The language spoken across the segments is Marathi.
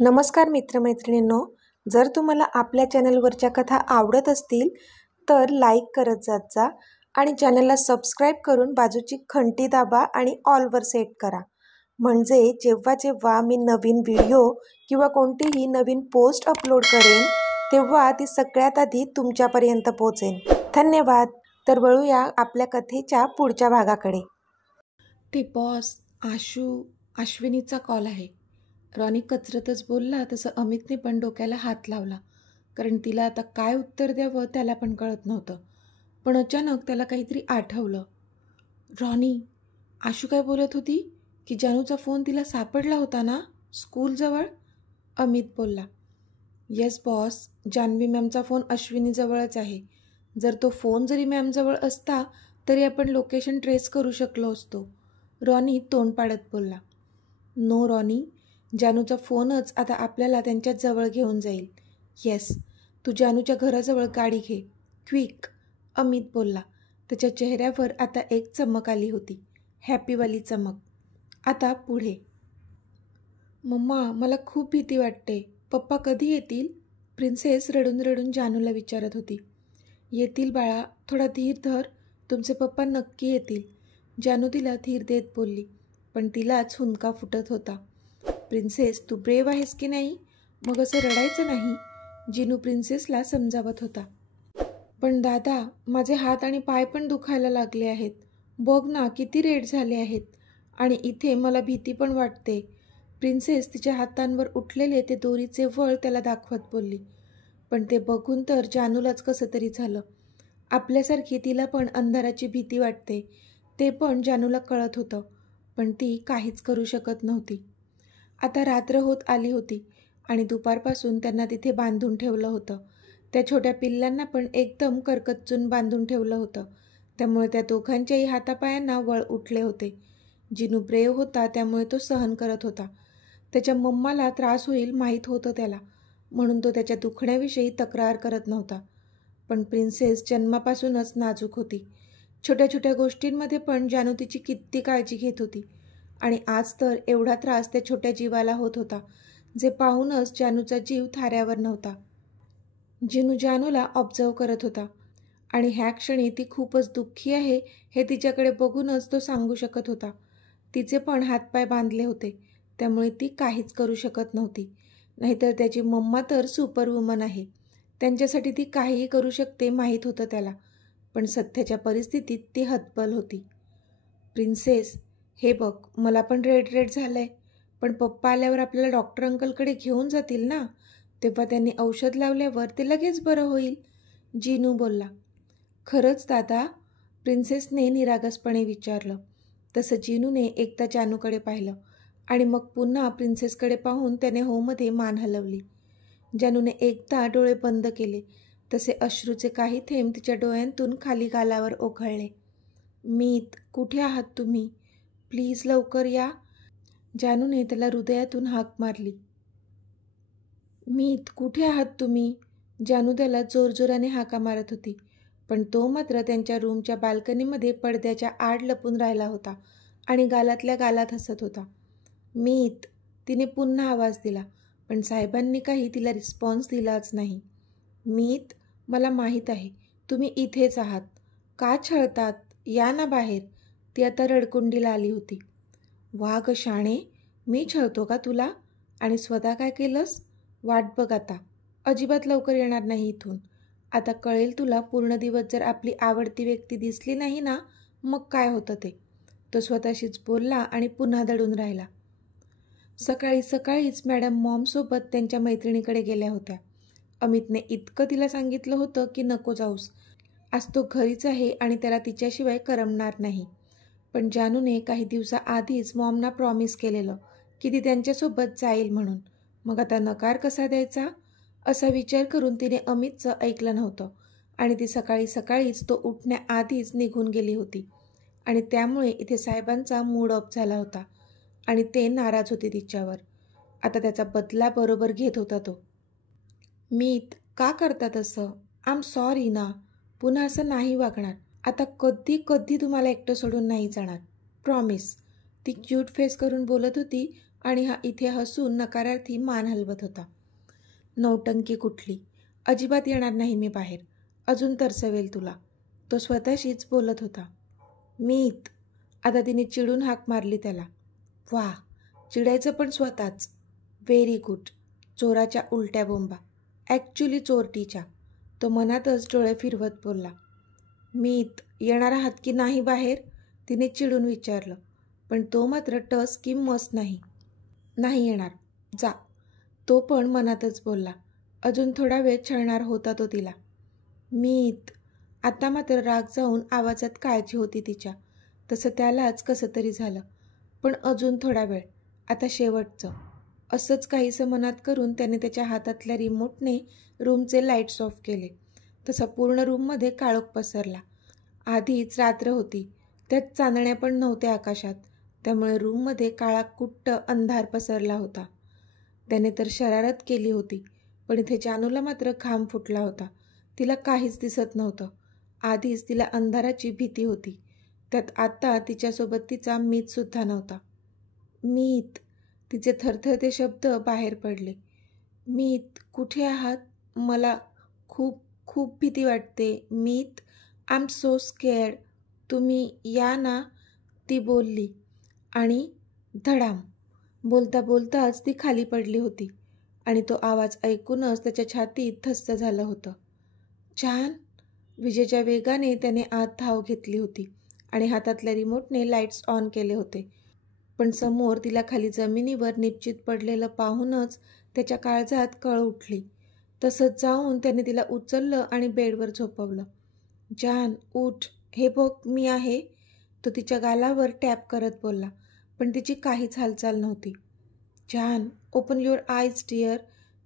नमस्कार मित्रमैत्रिणींनो, जर तुम्हाला आपल्या चॅनलवरच्या कथा आवडत असतील तर लाईक करत जात जा आणि चॅनलला सबस्क्राईब करून बाजूची घंटी दाबा आणि ऑलवर सेट करा. म्हणजे जेव्हा जेव्हा मी नवीन व्हिडिओ किंवा कोणतीही नवीन पोस्ट अपलोड करेन तेव्हा ती सगळ्यात आधी तुमच्यापर्यंत पोहोचेल. धन्यवाद. तर वळूया आपल्या कथेच्या पुढच्या भागाकडे. ते बॉस, अश्विनीचा कॉल आहे. रॉनी कचरतच बोलला तसं अमितने पण डोक्याला हात लावला, कारण तिला आता काय उत्तर द्यावं त्याला पण कळत नव्हतं. पण अचानक त्याला काहीतरी आठवलं. रॉनी, आशू काय बोलत होती की जानूचा फोन तिला सापडला होता ना स्कूलजवळ? अमित बोलला. येस बॉस, जान्हवी मॅमचा फोन अश्विनीजवळच आहे. जर तो फोन जरी मॅमजवळ असता तरी आपण लोकेशन ट्रेस करू शकलो असतो. रॉनी तोंड पाडत बोलला. नो रॉनी, जानूचा फोनच आता आपल्याला त्यांच्या जवळ घेऊन जाईल. येस, तू जानूच्या घराजवळ गाडी घे, क्विक. अमित बोलला. त्याच्या चेहऱ्यावर आता एक चमक आली होती, हॅपीवाली चमक. आता पुढे. मम्मा, मला खूप भीती वाटते. पप्पा कधी येतील? प्रिन्सेस रडून रडून जानूला विचारत होती. येतील बाळा, थोडा धीर धर. तुमचे पप्पा नक्की येतील. जानू तिला धीर देत बोलली, पण तिलाच हुंदका फुटत होता. प्रिन्सेस, तू ब्रेव आहेस की नाही? मग असं रडायचं नाही, जिनू प्रिन्सेसला समजावत होता. पण दादा, माझे हात आणि पाय पण दुखायला लागले आहेत. बघ ना, किती रेड झाले आहेत. आणि इथे मला भीती पण वाटते. प्रिन्सेस तिच्या हातांवर उठलेले ते दोरीचे वळ त्याला दाखवत बोलली. पण ते बघून तर जानूलाच कसं तरी झालं. आपल्यासारखी तिला पण अंधाराची भीती वाटते, ते पण जानूला कळत होतं. पण ती काहीच करू शकत नव्हती. आता रात्र होत आली होती आणि दुपारपासून त्यांना तिथे बांधून ठेवलं होतं. त्या छोट्या पिल्लांना पण एकदम करकच्चून बांधून ठेवलं होतं. त्यामुळे त्या दोघांच्याही हातापायांना वळ उठले होते. जिनू ब्रेव होता त्यामुळे तो सहन करत होता. त्याच्या मम्माला त्रास होईल माहीत होतं त्याला, म्हणून तो त्याच्या दुखण्याविषयी तक्रार करत नव्हता. पण प्रिन्सेस जन्मापासूनच नाजूक होती. छोट्या छोट्या गोष्टींमध्ये पण जानू तिची किती काळजी घेत होती. आणि आज तर एवढा त्रास त्या छोट्या जीवाला होत होता, जे पाहूनच जानूचा जीव थाऱ्यावर नव्हता. जिनू जानूला ऑब्झर्व करत होता आणि ह्या क्षणी ती खूपच दुःखी आहे हे तिच्याकडे बघूनच तो सांगू शकत होता. तिचे पण हातपाय बांधले होते, त्यामुळे ती काहीच करू शकत नव्हती. नाहीतर त्याची मम्मा तर सुपरवुमन आहे, त्यांच्यासाठी ती काहीही करू शकते माहीत होतं त्याला. पण सध्याच्या परिस्थितीत ती हतबल होती. प्रिन्सेस, हे बघ, मला पण रेड झालंय, पण पप्पा आल्यावर आपल्याला डॉक्टर अंकलकडे घेऊन जातील ना, तेव्हा त्यांनी औषध लावल्यावर ते लगेच बरं होईल, जिनू बोलला. खरंच दादा? प्रिन्सेसने निरागसपणे विचारलं. तसं जिनूने एकदा जानूकडे पाहिलं आणि मग पुन्हा प्रिन्सेसकडे पाहून त्याने होमध्ये मान हलवली. जानूने एकदा डोळे बंद केले तसे अश्रूचे काही थेंब तिच्या डोळ्यांतून खाली गालावर ओघळले. मीत, कुठे आहात तुम्ही? प्लीज लवकर या. जानूने त्याला हृदयातून हाक मारली. मीत, कुठे आहात तुम्ही? जानू त्याला जोरजोराने हाका मारत होती, पण तो मात्र त्यांच्या रूमच्या बाल्कनीमध्ये पडद्याच्या आड लपून राहिला होता आणि गालातल्या गालात हसत होता. मीत, तिने पुन्हा आवाज दिला, पण साहेबांनी काही तिला रिस्पॉन्स दिलाच नाही. मीत, मला माहीत आहे तुम्ही इथेच आहात. का छळतात? या ना बाहेर. ती आता रडकुंडीला आली होती. वाघ शाणे, मी छळतो का तुला? आणि स्वतः काय केलंस? वाट बघ आता, अजिबात लवकर येणार नाही इथून. आता कळेल तुला पूर्ण दिवस जर आपली आवडती व्यक्ती दिसली नाही ना, मग काय होतं ते. तो स्वतःशीच बोलला आणि पुन्हा दडून राहिला. सकाळी सकाळीच मॅडम मॉमसोबत त्यांच्या मैत्रिणीकडे गेल्या होत्या. अमितने इतकं तिला सांगितलं होतं की नको जाऊस, आज तो घरीच आहे आणि त्याला तिच्याशिवाय करमणार नाही. पण जानूने काही दिवसाआधीच मॉमना प्रॉमिस केलेलं की ती त्यांच्यासोबत जाईल म्हणून. मग आता नकार कसा द्यायचा असा विचार करून तिने अमितचं ऐकलं नव्हतं आणि ती सकाळी सकाळीच तो उठण्याआधीच निघून गेली होती. आणि त्यामुळे इथे साहेबांचा मूड ऑफ झाला होता आणि ते नाराज होते तिच्यावर. आता त्याचा बदला बरोबर घेत होता तो. मीत, का करता तसं? आय एम सॉरी ना, पुन्हा असं नाही वागणार. आता कधी कधी तुम्हाला एकटं सोडून नाही जाणार, प्रॉमिस. ती क्यूट फेस करून बोलत होती आणि हा इथे हसून नकारार्थी मान हलवत होता. नौटंकी कुठली, अजिबात येणार नाही मी बाहेर, अजून तरसवेल तुला, तो स्वतःशीच बोलत होता. मीत, आता तिने चिडून हाक मारली त्याला. वा, चिडायचं पण स्वतःच. Very good. चोराच्या उलट्या बोंबा, ॲक्च्युली चोरटीच्या, तो मनातच डोळे फिरवत बोलला. मीत, येणार आहात की नाही बाहेर, तिने चिडून विचारलं. पण तो मात्र टस की मस नाही. नाही येणार, जा, तो पण मनातच बोलला. अजून थोडा वेळ छळणार होता तो तिला. मीत, आता मात्र राग जाऊन आवाजात काळजी होती तिच्या. तसं त्यालाच कसं तरी झालं. पण अजून थोडा वेळ, आता शेवटचं. असंच काहीसं मनात करून त्याने त्याच्या हातातल्या रिमोटने रूमचे लाईट्स ऑफ केले. तसा पूर्ण रूममध्ये काळोख पसरला. आधीच रात्र होती, त्यात चांदण्या पण नव्हत्या आकाशात, त्यामुळे रूममध्ये काळा कुट्ट अंधार पसरला होता. त्याने तर शरारत केली होती, पण इथे जानूला मात्र घाम फुटला होता. तिला काहीच दिसत नव्हतं. आधीच तिला अंधाराची भीती होती, त्यात आता तिच्यासोबत तिचा मीतसुद्धा नव्हता. मीत, तिचे थरथरते शब्द बाहेर पडले. मीत, कुठे आहात? मला खूप खूप भीती वाटते. मीत, आय एम सो स्केअर्ड. तुम्ही या ना, ती बोलली. आणि धडाम, बोलता बोलताच ती खाली पडली होती आणि तो आवाज ऐकूनच त्याच्या छातीत थस्स झालं होतं. छान. विजेच्या वेगाने त्याने आत धाव घेतली होती आणि हातातल्या रिमोटने लाईट्स ऑन केले होते. पण समोर तिला खाली जमिनीवर निश्चित पडलेलं पाहूनच त्याच्या काळजात कळ उठली. तसंच जाऊन त्याने तिला उचललं आणि बेडवर झोपवलं. जान, उठ, हे बघ मी आहे, तो तिच्या गालावर टॅप करत बोलला. पण तिची काहीच हालचाल नव्हती. जान, ओपन युअर आयज डिअर,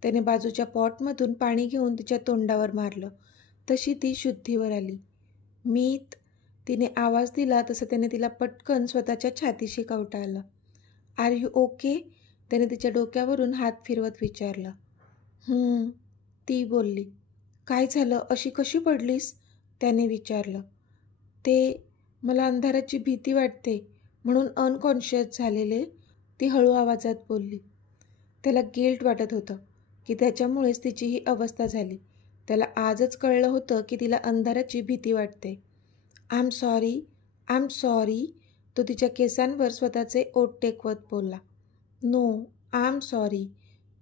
त्याने बाजूच्या पॉटमधून पाणी घेऊन तिच्या तोंडावर मारलं. तशी ती शुद्धीवर आली. मीत, तिने आवाज दिला तसं त्याने तिला पटकन स्वतःच्या छातीशी कवटाळलं. आर यू ओके, त्याने तिच्या डोक्यावरून हात फिरवत विचारलं. ती बोलली. काय झालं, अशी कशी पडलीस, त्याने विचारलं. ते, मला अंधाराची भीती वाटते म्हणून अनकॉन्शियस झालेले, ती हळू आवाजात बोलली. त्याला गिल्ट वाटत होतं की त्याच्यामुळेच तिची ही अवस्था झाली. त्याला आजच कळलं होतं की तिला अंधाराची भीती वाटते. आय एम सॉरी, तो तिच्या केसांवर स्वतःचे ओठ टेकवत बोलला. नो, आय एम सॉरी,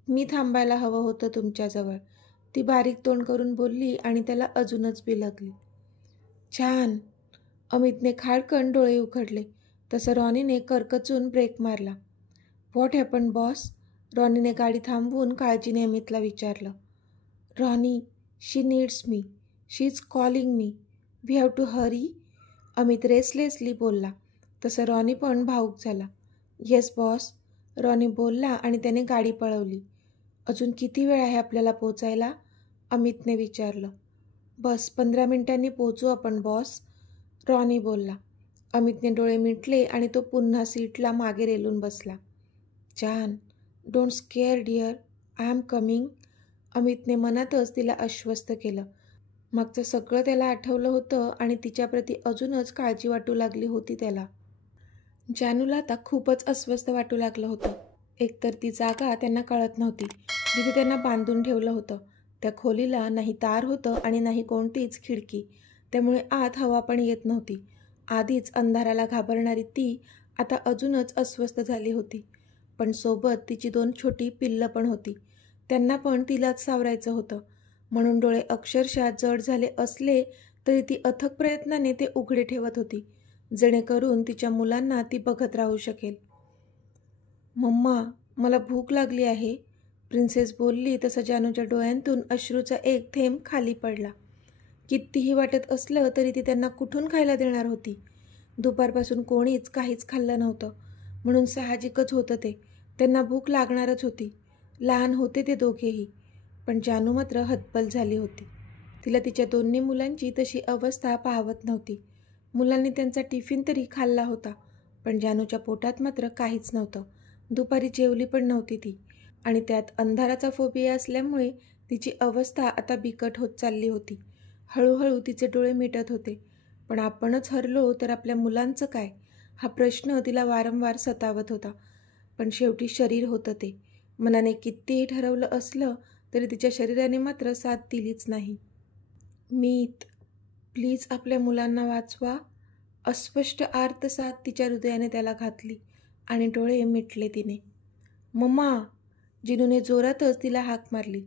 मी थांबायला हवं होतं तुमच्याजवळ, ती बारीक तोंड करून बोलली आणि त्याला अजूनच बिलगली. छान. अमितने खाडकन डोळे उघडले तसं रॉनीने करकचून ब्रेक मारला. व्हॉट हॅपन बॉस, रॉनीने गाडी थांबवून काळजीने अमितला विचारलं. Ronnie, she needs me, she is calling me, we have to hurry, Amit restlessly बोलला. तसं रॉनी पण भावूक झाला. येस बॉस, रॉनी बोलला आणि त्याने गाडी पळवली. अजून किती वेळ आहे आपल्याला पोचायला, अमितने विचारलं. बस 15 मिनिटांनी पोचू आपण बॉस, रॉनी बोलला. अमितने डोळे मिटले आणि तो पुन्हा सीटला मागे रेलून बसला. जान, don't scare dear, I am coming, अमितने मनातच तिला आश्वस्त केलं. मागचं सगळं त्याला आठवलं होतं आणि तिच्याप्रती अजूनच काळजी वाटू लागली होती त्याला. जानूला आता खूपच अस्वस्थ वाटू लागलं होतं. एकतर ती जागा त्यांना कळत नव्हती जिथे त्यांना बांधून ठेवलं होतं. त्या खोलीला नाही तार होतं आणि नाही कोणतीच खिडकी, त्यामुळे आत हवा पण येत नव्हती. आधीच अंधाराला घाबरणारी ती आता अजूनच अस्वस्थ झाली होती. पण सोबत तिची 2 छोटी पिल्लं पण होती. त्यांना पण तिलाच सावरायचं होतं, म्हणून डोळे अक्षरशः जड झाले असले तरी ती अथक प्रयत्नाने ते उघडे ठेवत होती, जेणेकरून तिच्या मुलांना ती बघत राहू शकेल. मम्मा, मला भूक लागली आहे, प्रिन्सेस बोलली तसं जानूच्या डोळ्यांतून अश्रूचा एक थेंब खाली पडला. कितीही वाटत असलं तरी ती त्यांना कुठून खायला देणार होती. दुपारपासून कोणीच काहीच खाल्लं नव्हतं, म्हणून साहजिकच होतं ते, त्यांना भूक लागणारच होती. लहान होते ते दोघेही, पण जानू मात्र हतबल झाली होती. तिला तिच्या दोन्ही मुलांची तशी अवस्था पाहवत नव्हती. मुलांनी त्यांचा टिफिन तरी खाल्ला होता, पण जानूच्या पोटात मात्र काहीच नव्हतं. दुपारी जेवली पण नव्हती ती, आणि त्यात अंधाराचा फोबिया असल्यामुळे तिची अवस्था आता बिकट होत चालली होती. हळूहळू तिचे डोळे मिटत होते. पण आपणच हरलो तर आपल्या मुलांचं काय, हा प्रश्न तिला वारंवार सतावत होता. पण शेवटी शरीर होतं ते. मनाने कितीही ठरवलं असलं तरी तिच्या शरीराने मात्र साथ दिलीच नाही. मीत, प्लीज आपल्या मुलांना वाचवा. अस्पष्ट आर्त साथ तिच्या हृदयाने त्याला घातली आणि डोळे मिटले तिने. मम्मा, जिनूने जोरातच तिला हाक मारली.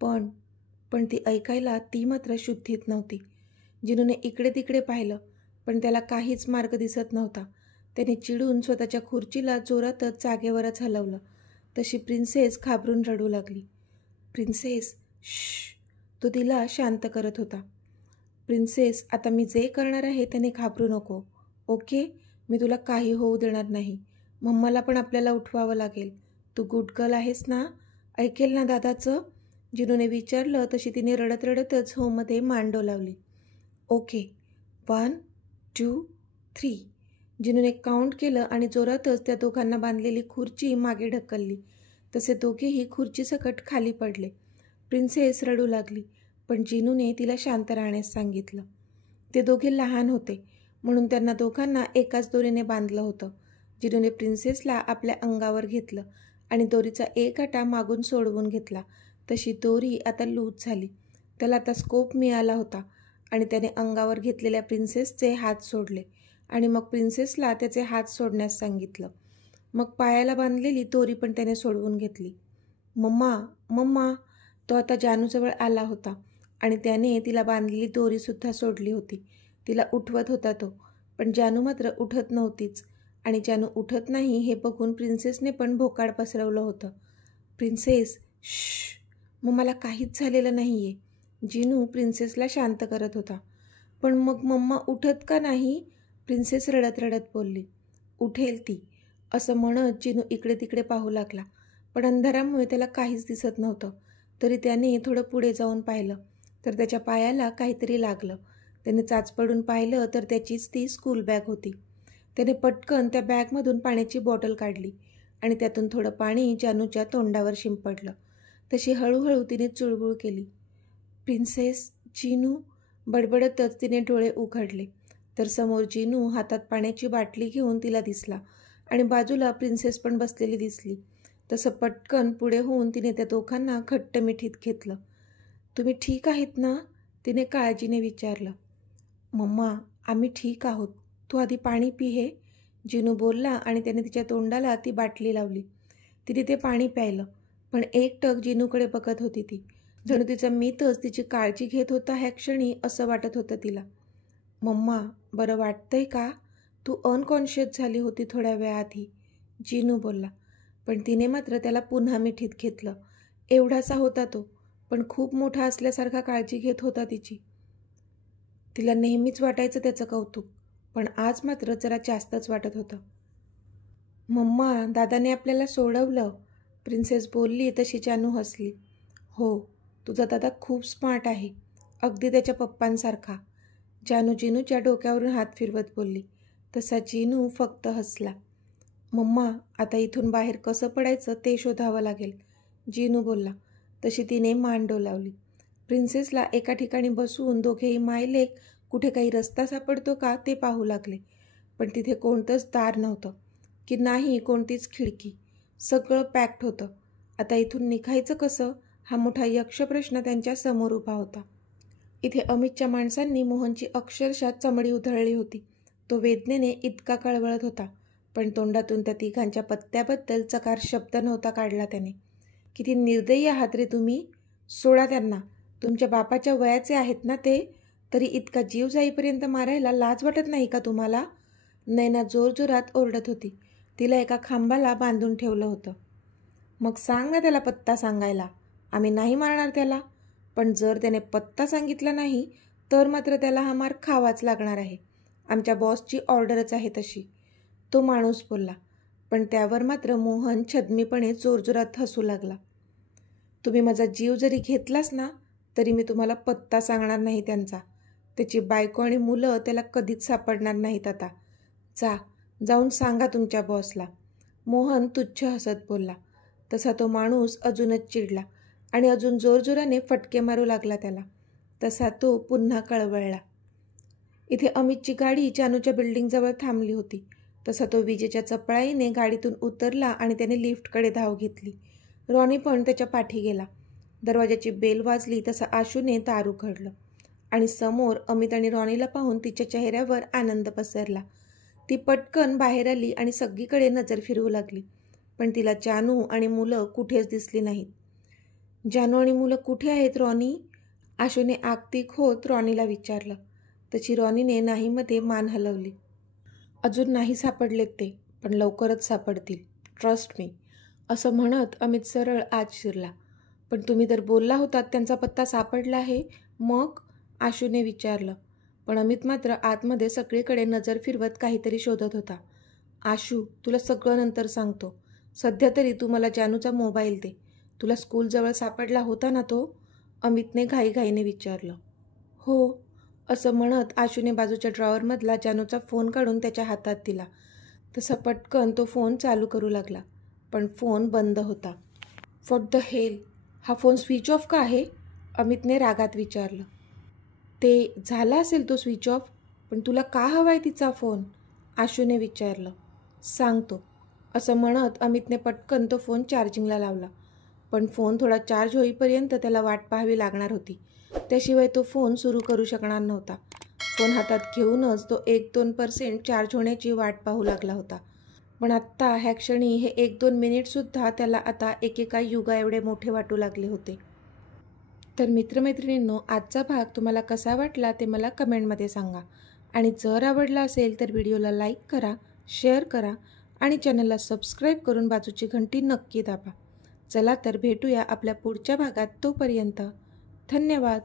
पण ती ऐकायला ती मात्र शुद्धीत नव्हती. जिनूने इकडे तिकडे पाहिलं, पण त्याला काहीच मार्ग दिसत नव्हता. त्याने चिडून स्वतःच्या खुर्चीला जोरातच जागेवरच हलवलं. तशी प्रिन्सेस घाबरून रडू लागली. प्रिन्सेस, श्श, तो तिला शांत करत होता. प्रिन्सेस, आता मी जे करणार आहे त्याने घाबरू नको, ओके? मी तुला काही होऊ देणार नाही. मम्माला पण आपल्याला उठवावं लागेल. तू गुड गर्ल आहेस ना? ऐकेल ना दादाचं? जिनूने विचारलं तशी तिने रडत रडतच होमध्ये मान डोलावली. ओके, 1, 2, 3. जिनूने काउंट केलं आणि जोरातच त्या दोघांना बांधलेली खुर्ची मागे ढकलली. तसे दोघेही खुर्चीसकट खाली पडले. प्रिन्सेस रडू लागली, पण जिनूने तिला शांत राहण्यास सांगितलं. ते दोघे लहान होते म्हणून त्यांना दोघांना एकाच दोरीने बांधलं होतं. जिनूने प्रिन्सेसला आपल्या अंगावर घेतलं आणि दोरीचा एक काटा मागून सोडवून घेतला. तशी दोरी आता लूज झाली. त्याला आता स्कोप मिळाला होता आणि त्याने अंगावर घेतलेल्या प्रिन्सेसचे हात सोडले आणि मग प्रिन्सेसला त्याचे हात सोडण्यास सांगितलं. मग पायाला बांधलेली दोरी पण त्याने सोडवून घेतली. मम्मा, मम्मा, तो आता जानूजवळ आला होता आणि त्याने तिला बांधलेली दोरीसुद्धा सोडली होती. तिला उठवत होता तो, पण जानू मात्र उठत नव्हतीच आणि जानू उठत नाही हे बघून प्रिन्सेसने पण भोकाड पसरवलं होतं. प्रिन्सेस, श्श, मम्माला काहीच झालेलं नाही आहे. जिनू प्रिन्सेसला शांत करत होता. पण मग मम्मा उठत का नाही? प्रिन्सेस रडत रडत बोलली. उठेल ती, असं म्हणत जिनू इकडे तिकडे पाहू लागला. पण अंधारामुळे त्याला काहीच दिसत नव्हतं. तरी त्याने थोडं पुढे जाऊन पाहिलं तर त्याच्या पायाला काहीतरी लागलं. त्याने चाचपडून पाहिलं तर त्याचीच ती स्कूल बॅग होती. त्याने पटकन त्या बॅगमधून पाण्याची बॉटल काढली आणि त्यातून थोडं पाणी जानूच्या तोंडावर शिंपडलं. तशी हळूहळू तिने चुळबुळ केली. प्रिन्सेस, जिनू, बडबडतच तिने डोळे उघडले तर समोर जिनू हातात पाण्याची बाटली घेऊन तिला दिसला आणि बाजूला प्रिन्सेस पण बसलेली दिसली. तसं पटकन पुढे होऊन तिने त्या दोघांना घट्ट मिठीत घेतलं. तुम्ही ठीक आहेत ना? तिने काळजीने विचारलं. मम्मा, आम्ही ठीक आहोत. तू आधी पाणी पी हे, जिनू बोलला आणि त्याने तिच्या तोंडाला ती बाटली लावली. तिने ते पाणी प्यायलं, पण एकटक जिनूकडे बघत होती ती. जणू तिचा मीतच तिची काळजी घेत होता ह्या क्षणी असं वाटत होतं तिला. मम्मा, बरं वाटतंय का? तू अनकॉन्शियस झाली होती थोड्या वेळाआधी, जिनू बोलला. पण तिने मात्र त्याला पुन्हा मिठीत घेतलं. एवढासा होता तो, पण खूप मोठा असल्यासारखा काळजी घेत होता तिची. तिला नेहमीच वाटायचं त्याचं कौतुक, पण आज मात्र जरा जास्तच वाटत होतं. मम्मा, दादाने आपल्याला सोडवलं, प्रिन्सेस बोलली तशी जानू हसली. हो, तुझा दादा खूप स्मार्ट आहे, अगदी त्याच्या पप्पांसारखा, जानू जिनूच्या डोक्यावरून हात फिरवत बोलली. तसा जिनू फक्त हसला. मम्मा, आता इथून बाहेर कसं पडायचं ते शोधावं लागेल, जिनू बोलला. तशी तिने मान डोलावली. प्रिन्सेसला एका ठिकाणी बसवून दोघेही मायलेक कुठे काही रस्ता सापडतो का ते पाहू लागले. पण तिथे कोणतंच दार नव्हतं की नाही कोणतीच खिडकी. सगळं पॅक्ड होतं. आता इथून निघायचं कसं हा मोठा यक्षप्रश्न त्यांच्या समोर उभा होता. इथे अमितच्या माणसांनी मोहनची अक्षरशः चमडी उधळली होती. तो वेदनेने इतका कळवळत होता, पण तोंडातून त्या तिघांच्या पत्त्याबद्दल चकार शब्द नव्हता काढला त्याने. किती निर्दयी आहात रे तुम्ही, सोडा त्यांना. तुमच्या बापाच्या वयाचे आहेत ना ते, तरी इतका जीव जाईपर्यंत मारायला लाज वाटत नाही का तुम्हाला? नैना जोरजोरात ओरडत होती. तिला एका खांबाला बांधून ठेवलं होतं. मग सांग ना त्याला पत्ता सांगायला, आम्ही नाही मारणार त्याला. पण जर त्याने पत्ता सांगितला नाही तर मात्र त्याला हा मार खावाच लागणार आहे. आमच्या बॉसची ऑर्डरच आहे तशी, तो माणूस बोलला. पण त्यावर मात्र मोहन छद्मीपणे जोरजोरात हसू लागला. तुम्ही माझा जीव जरी घेतलास ना तरी मी तुम्हाला पत्ता सांगणार नाही त्यांचा. त्याची बायको आणि मुलं त्याला कधीच सापडणार नाहीत आता. जाऊन सांगा तुमच्या बॉसला, मोहन तुच्छ हसत बोलला. तसा तो माणूस अजूनच चिडला आणि अजून जोरजोराने फटके मारू लागला त्याला. तसा तो पुन्हा कळवळला. इथे अमितची गाडी जानूच्या बिल्डिंगजवळ थांबली होती. तसा तो विजेच्या चपळाईने गाडीतून उतरला आणि त्याने लिफ्टकडे धाव घेतली. रॉनी पण त्याच्या पाठी गेला. दरवाजाची बेल वाजली तसा आशूने दार उघडलं आणि समोर अमित आणि रॉनीला पाहून तिच्या चेहऱ्यावर आनंद पसरला. ती पटकन बाहेर आली आणि सगळीकडे नजर फिरवू लागली, पण तिला जानू आणि मुलं कुठेच दिसली नाहीत. जानू आणि मुलं कुठे आहेत रॉनी? आशूने आगतिक होत रॉनीला विचारलं. तशी रॉनीने नाहीमध्ये मान हलवली. अजून नाही सापडलेत ते, पण लवकरच सापडतील, ट्रस्ट मी, असं म्हणत अमित सरळ आत शिरला. पण तुम्ही तर बोलला होतात त्यांचा पत्ता सापडला आहे, मग? आशूने विचारलं. पण अमित मात्र आतमध्ये सगळीकडे नजर फिरवत काहीतरी शोधत होता. आशू, तुला सगळं नंतर सांगतो. सध्या तरी तू मला जानूचा मोबाईल दे. तुला स्कूलजवळ सापडला होता ना तो? अमितने घाईघाईने विचारलं. हो, असं म्हणत आशूने बाजूच्या ड्रॉवरमधला जानूचा फोन काढून त्याच्या हातात दिला. तसा पटकन तो फोन चालू करू लागला, पण फोन बंद होता. व्हॉट द हेल, हा फोन स्विच ऑफ का आहे? अमितने रागात विचारलं. ते झाला असेल तो स्विच ऑफ, पण तुला का हवा आहे तिचा फोन? आशूने विचारलं. सांगतो, असं म्हणत अमितने पटकन तो फोन चार्जिंगला लावला. पण फोन थोडा चार्ज होईपर्यंत त्याला वाट पाहावी लागणार होती. त्याशिवाय तो फोन सुरू करू शकणार नव्हता. फोन हातात घेऊनच तो 1-2% चार्ज होण्याची वाट पाहू लागला होता. पण आत्ता ह्या क्षणी हे 1-2 मिनिटसुद्धा त्याला आता एकेका युगा एवढे मोठे वाटू लागले होते. तर मित्रमैत्रिणींनो, आजचा भाग तुम्हाला कसा वाटला ते मला कमेंटमध्ये सांगा. आणि जर आवडला असेल तर व्हिडिओला लाईक करा, शेअर करा आणि चॅनलला सबस्क्राईब करून बाजूची घंटी नक्की दाबा. चला तर भेटूया आपल्या पुढच्या भागात. तोपर्यंत धन्यवाद.